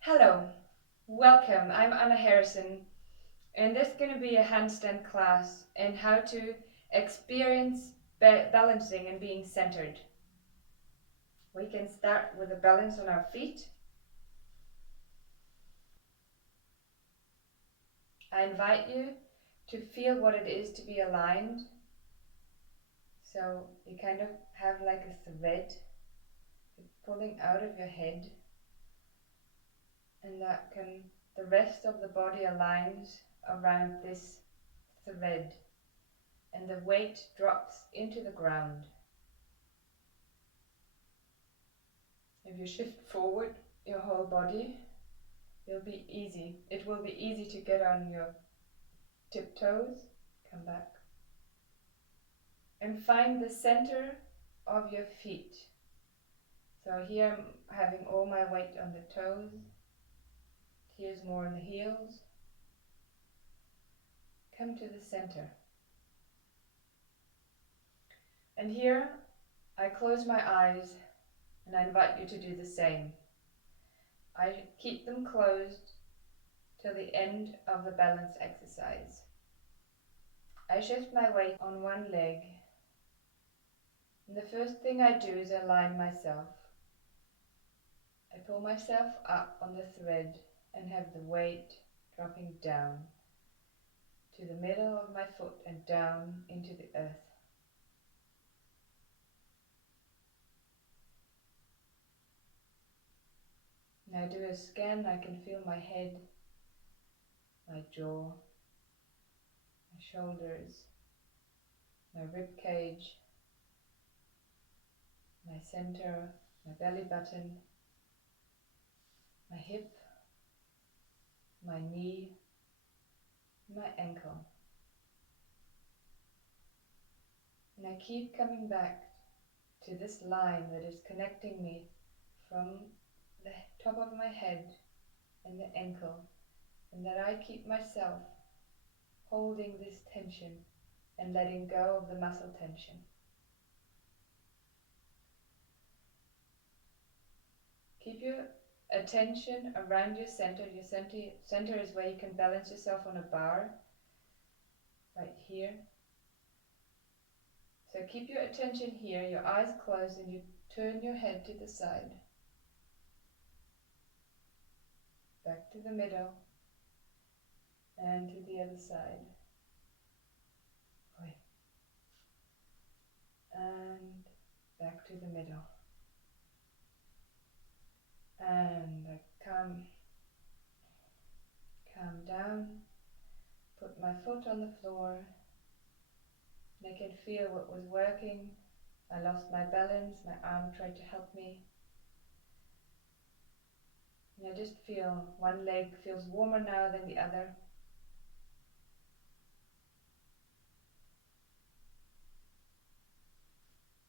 Hello, welcome. I'm Anna Harrison, and this is going to be a handstand class in how to experience balancing and being centered. We can start with a balance on our feet. I invite you to feel what it is to be aligned. So you kind of have like a thread pulling out of your head, and the rest of the body aligns around this thread, and the weight drops into the ground. If you shift forward your whole body, it will be easy to get on your tiptoes. Come back. And find the center of your feet. So here I'm having all my weight on the toes. Here's more on the heels. Come to the center. And here I close my eyes and I invite you to do the same. I keep them closed till the end of the balance exercise. I shift my weight on one leg, and the first thing I do is align myself. I pull myself up on the thread and have the weight dropping down to the middle of my foot and down into the earth. Now do a scan. I can feel my head, my jaw, my shoulders, my rib cage, my center, my belly button, my hip, my knee, my ankle. And I keep coming back to this line that is connecting me from the top of my head and the ankle, and that I keep myself holding this tension and letting go of the muscle tension. Keep your attention around your center. Your center is where you can balance yourself on a bar, right here. So keep your attention here, your eyes closed, and you turn your head to the side, back to the middle, and to the other side. And back to the middle. And I calm down, put my foot on the floor, and I can feel what was working. I lost my balance, my arm tried to help me. And I just feel one leg feels warmer now than the other.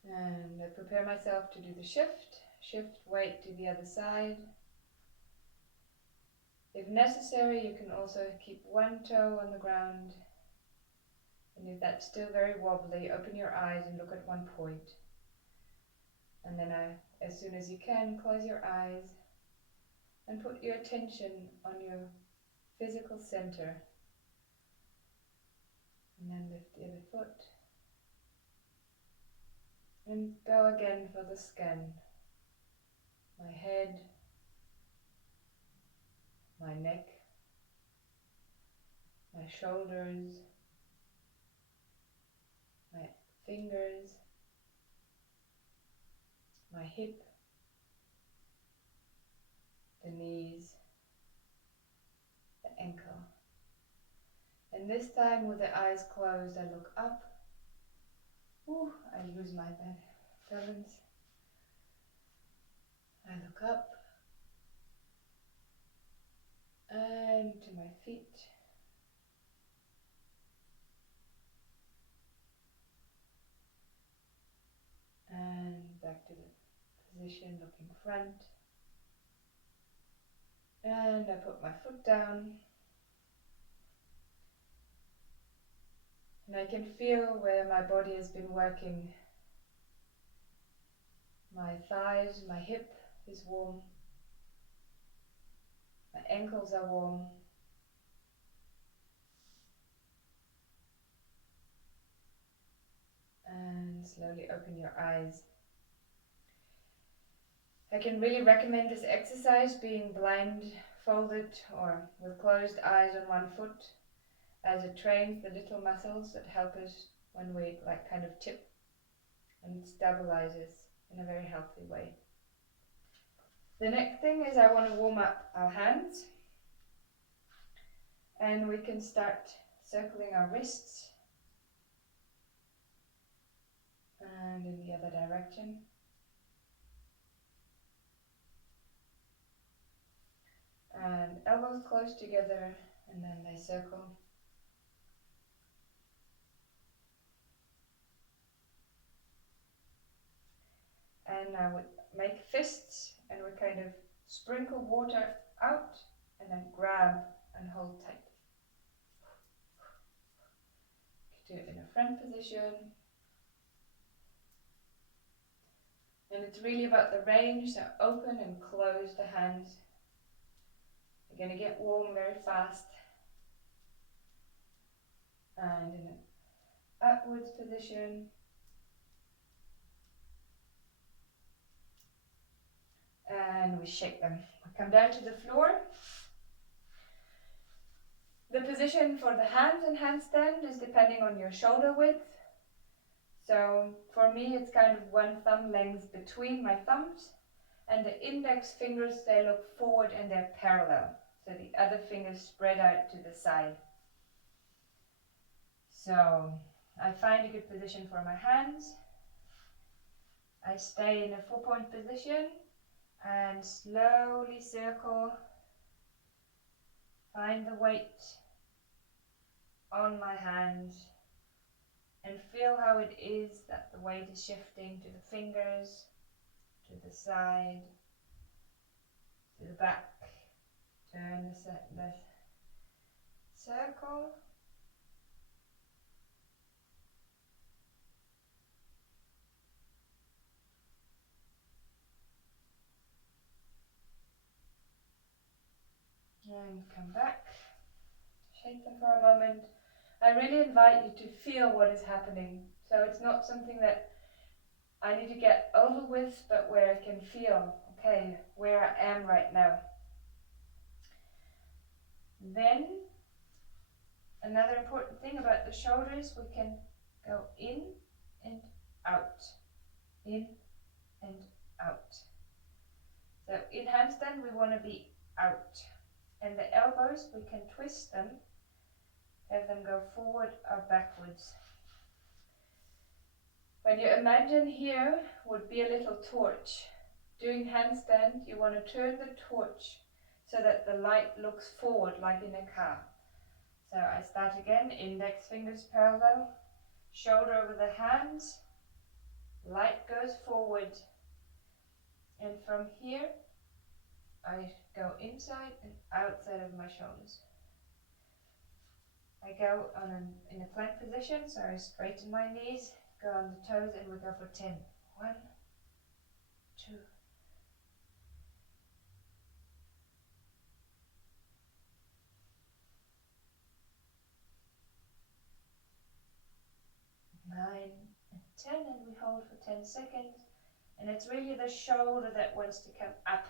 And I prepare myself to do the shift weight to the other side. If necessary, you can also keep one toe on the ground. And if that's still very wobbly, open your eyes and look at one point. And then as soon as you can, close your eyes and put your attention on your physical center. And then lift the other foot. And go again for the scan. My head, my neck, my shoulders, my fingers, my hip, the knees, the ankle. And this time with the eyes closed, I look up. I lose my balance. I look up and to my feet. And back to the position looking front. And I put my foot down. And I can feel where my body has been working. My thighs, my hip is warm. ankles are warm. And slowly open your eyes. I can really recommend this exercise being blindfolded or with closed eyes on one foot, as it trains the little muscles that help us when we kind of tip, and it stabilizes in a very healthy way. The next thing is I want to warm up our hands, and we can start circling our wrists and in the other direction. And elbows close together, and then they circle. And I would make fists, and we kind of sprinkle water out and then grab and hold tight. Do it in a front position. And it's really about the range, so open and close the hands. You're going to get warm very fast. And in an upwards position. And we shake them. We come down to the floor. The position for the hands in handstand is depending on your shoulder width. So for me, it's kind of one thumb length between my thumbs, and the index fingers, they look forward and they're parallel. So the other fingers spread out to the side. So I find a good position for my hands. I stay in a 4-point position and slowly circle. Find the weight on my hands and feel how it is that the weight is shifting to the fingers, to the side, to the back. Turn the circle. And come back. Shake them for a moment. I really invite you to feel what is happening. So it's not something that I need to get over with, but where I can feel, okay, where I am right now. Then, another important thing about the shoulders, we can go in and out, in and out. So in handstand, we want to be out. And the elbows, we can twist them, have them go forward or backwards. When you imagine here would be a little torch. Doing handstand, you want to turn the torch so that the light looks forward like in a car. So I start again, index fingers parallel, shoulder over the hands, light goes forward, and from here I go inside and outside of my shoulders. I go in a plank position, so I straighten my knees, go on the toes, and we go for 10. 1, 2, 9 and 10, and we hold for 10 seconds. And it's really the shoulder that wants to come up.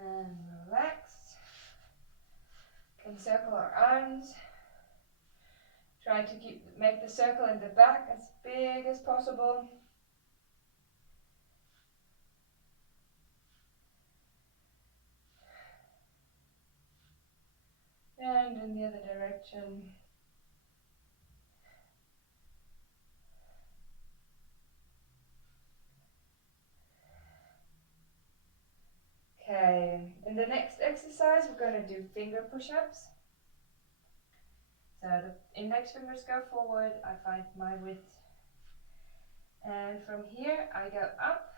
And relax. Can circle our arms. Try to make the circle in the back as big as possible. And in the other direction. Okay, in the next exercise we're going to do finger push-ups. So the index fingers go forward, I find my width. And from here I go up.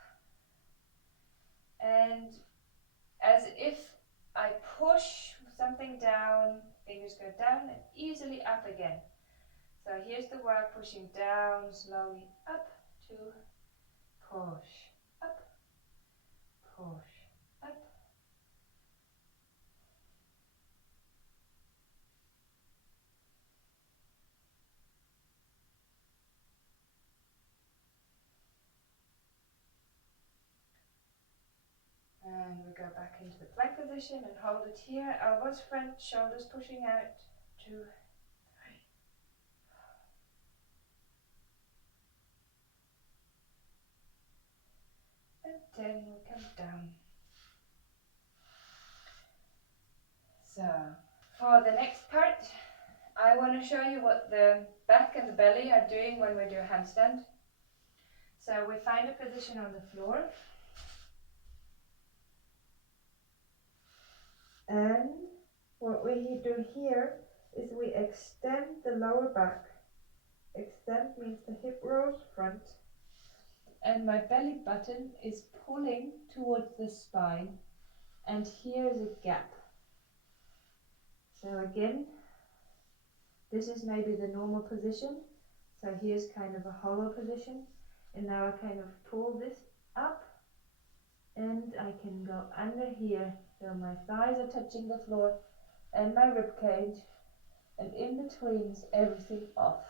And as if I push something down, fingers go down and easily up again. So here's the work, pushing down, slowly up to push, up, And we go back into the plank position and hold it here. Elbows front, shoulders pushing out. 2, 3. And 10, we come down. So, for the next part, I want to show you what the back and the belly are doing when we do a handstand. So we find a position on the floor. And what we do here is we extend the lower back. Extend means the hip rolls front. And my belly button is pulling towards the spine. And here is a gap. So again, this is maybe the normal position. So here's kind of a hollow position. And now I kind of pull this up. And I can go under here. So my thighs are touching the floor and my rib cage. And in between is everything off.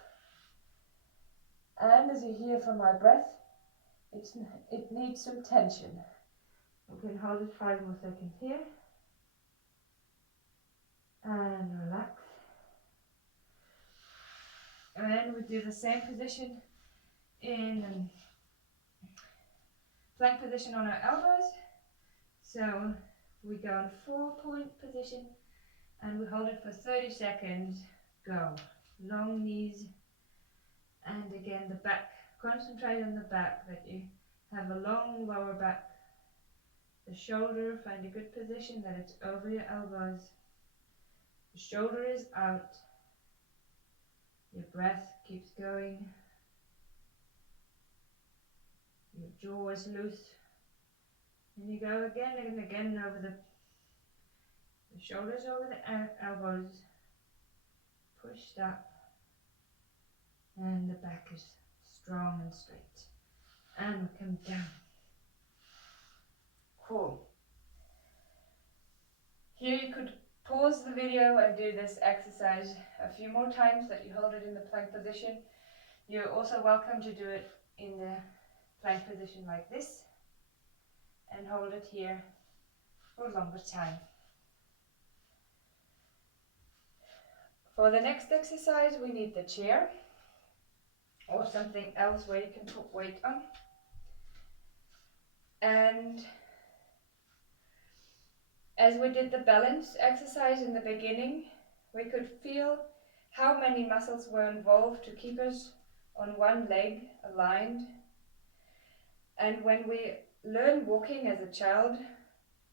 And as you hear from my breath, it needs some tension. We can hold it 5 more seconds here. And relax. And then we do the same position in plank position on our elbows. So we go in 4-point position and we hold it for 30 seconds. Go. Long knees. And again the back. Concentrate on the back, that you have a long lower back. The shoulder, find a good position that it's over your elbows. The shoulder is out. Your breath keeps going. Your jaw is loose. And you go again and again over the shoulders, over the elbows. Pushed up. And the back is strong and straight. And we come down. Cool. Here you could pause the video and do this exercise a few more times, that you hold it in the plank position. You're also welcome to do it in the plank position like this and hold it here for a longer time. For the next exercise we need the chair or something else where you can put weight on. And as we did the balance exercise in the beginning, we could feel how many muscles were involved to keep us on one leg aligned. And when we learn walking as a child,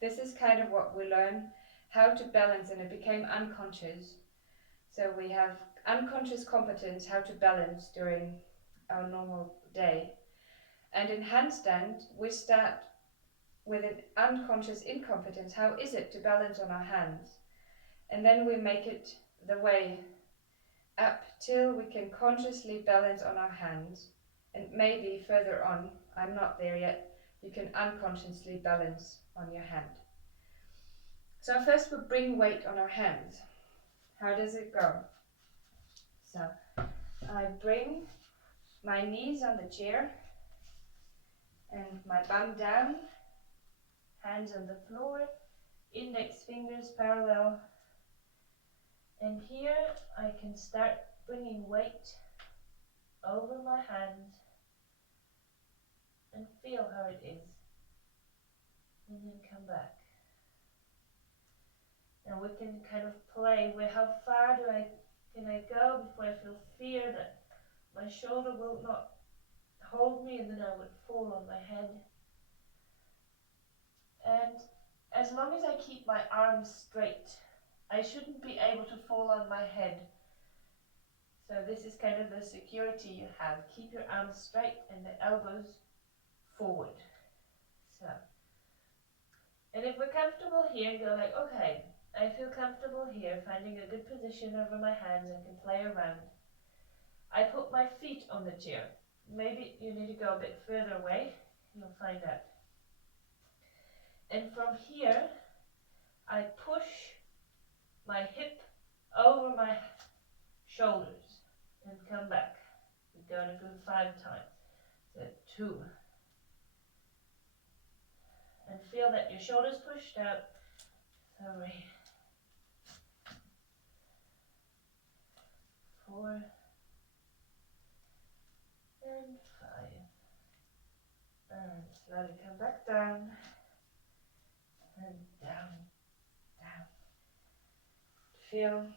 this is kind of what we learn, how to balance, and it became unconscious. So we have unconscious competence, how to balance during our normal day. And in handstand, we start with an unconscious incompetence. How is it to balance on our hands? And then we make it the way up till we can consciously balance on our hands. And maybe further on, I'm not there yet, you can unconsciously balance on your hand. So first we bring weight on our hands. How does it go? So I bring my knees on the chair and my bum down, hands on the floor, index fingers parallel. And here I can start bringing weight over my hands and feel how it is. And then come back. And we can kind of play with how far can I go before I feel fear that my shoulder will not hold me and then I would fall on my head. And as long as I keep my arms straight, I shouldn't be able to fall on my head. So this is kind of the security you have. Keep your arms straight and the elbows forward. So, and if we're comfortable here, go like, okay, I feel comfortable here, finding a good position over my hands and can play around. I put my feet on the chair. Maybe you need to go a bit further away, you'll find out. And from here, I push my hip over my shoulders and come back. We're going to go 5 times. So 2. And feel that your shoulders pushed out. 3, 4, and 5. And slowly come back down. And down, down.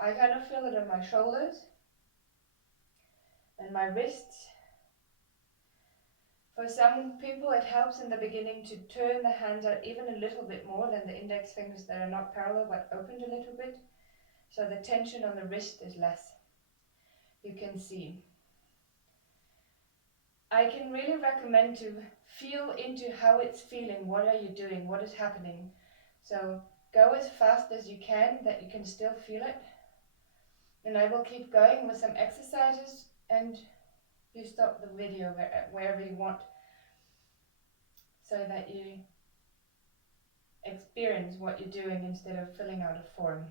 I kind of feel it in my shoulders and my wrists. For some people it helps in the beginning to turn the hands out even a little bit more than the index fingers that are not parallel but opened a little bit, so the tension on the wrist is less. You can see. I can really recommend to feel into how it's feeling, what are you doing, what is happening. So go as fast as you can that you can still feel it. And I will keep going with some exercises and you stop the video wherever you want so that you experience what you're doing instead of filling out a form.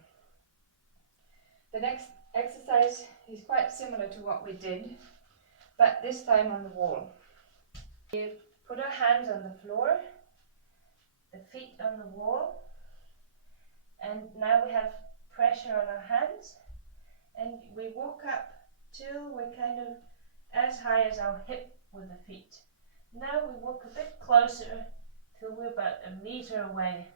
The next exercise is quite similar to what we did, but this time on the wall. We put our hands on the floor, the feet on the wall, and now we have pressure on our hands, and we walk up till we're kind of as high as our hip with the feet. Now we walk a bit closer till we're about 1 meter away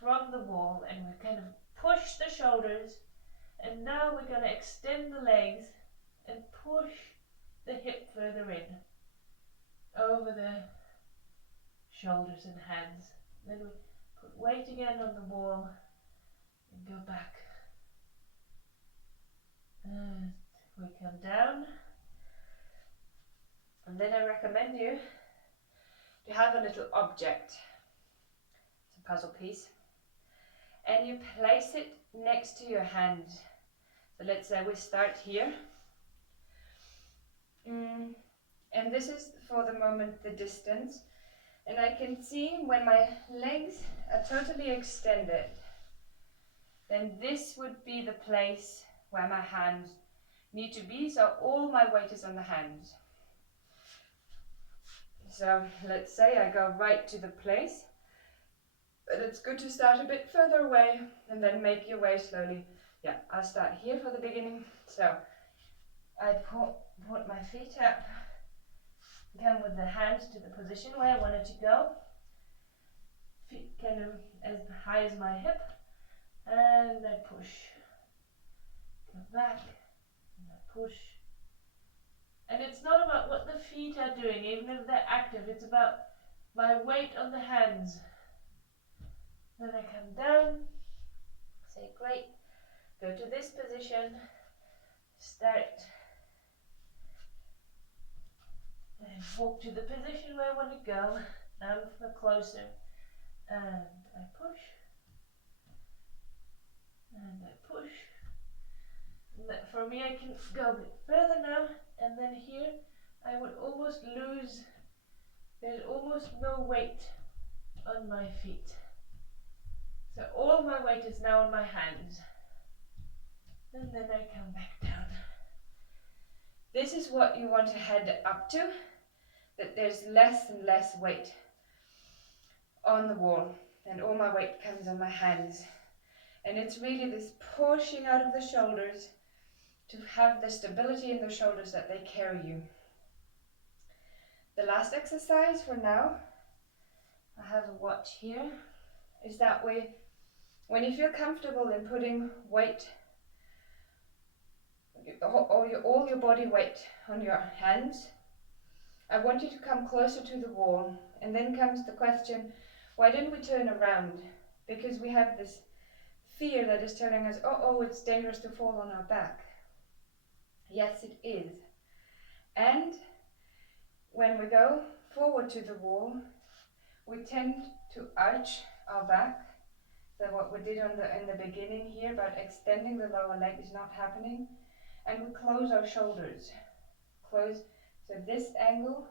from the wall, and we kind of push the shoulders, and now we're going to extend the legs and push the hip further in over the shoulders and hands. Then we put weight again on the wall and go back. And we come down, and then I recommend you to have a little object. It's a puzzle piece, and you place it next to your hand. So let's say we start here, and this is for the moment the distance, and I can see when my legs are totally extended, then this would be the place where my hands need to be, so all my weight is on the hands. So let's say I go right to the place, but it's good to start a bit further away and then make your way slowly. Yeah, I'll start here for the beginning. So I put my feet up, come with the hands to the position where I wanted to go. Feet kind of as high as my hip, and I push. Go back, and I push. And it's not about what the feet are doing, even if they're active, it's about my weight on the hands. Then I come down, say great, go to this position, start, and walk to the position where I want to go. Now I'm closer, and I push, and I push. For me, I can go a bit further now, and then here I would almost lose, there's almost no weight on my feet. So all my weight is now on my hands. And then I come back down. This is what you want to head up to, that there's less and less weight on the wall, and all my weight comes on my hands. And it's really this pushing out of the shoulders to have the stability in the shoulders that they carry you. The last exercise for now, I have a watch here, is that way when you feel comfortable in putting weight, all your body weight on your hands, I want you to come closer to the wall, and then comes the question, why didn't we turn around? Because we have this fear that is telling us, oh, it's dangerous to fall on our back. Yes, it is. And when we go forward to the wall, we tend to arch our back. So what we did in the beginning here about extending the lower leg is not happening. And we close our shoulders. Close. So this angle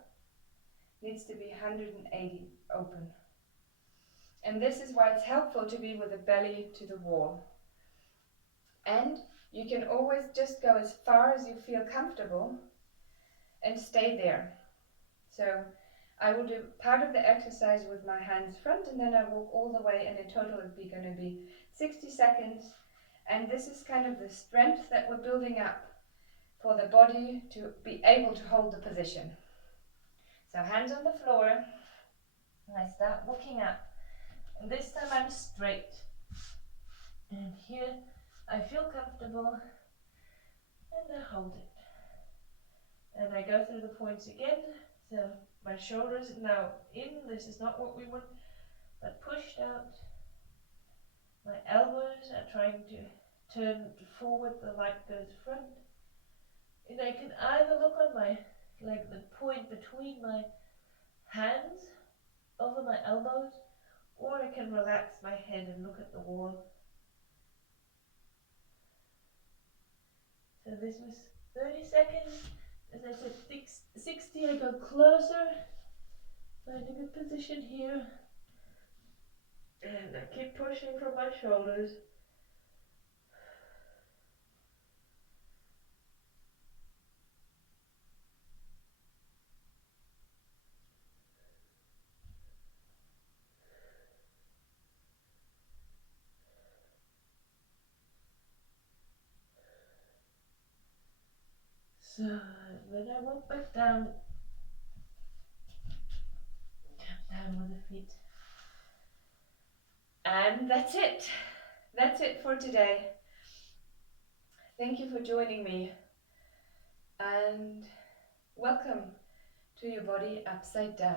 needs to be 180 open. And this is why it's helpful to be with the belly to the wall. And you can always just go as far as you feel comfortable and stay there. So I will do part of the exercise with my hands front, and then I walk all the way, and in total it's going to be 60 seconds. And this is kind of the strength that we're building up for the body to be able to hold the position. So hands on the floor, and I start walking up. And this time I'm straight. And here I feel comfortable, and I hold it. And I go through the points again. So my shoulders now in, this is not what we want, but pushed out. My elbows are trying to turn forward, the light goes front. And I can either look on my, like the point between my hands over my elbows, or I can relax my head and look at the wall. So this was 30 seconds. As I said, 60, I go closer, finding a position here. And I keep pushing from my shoulders. So then I walk back down. Come down with the feet. And that's it. That's it for today. Thank you for joining me. And welcome to your body upside down.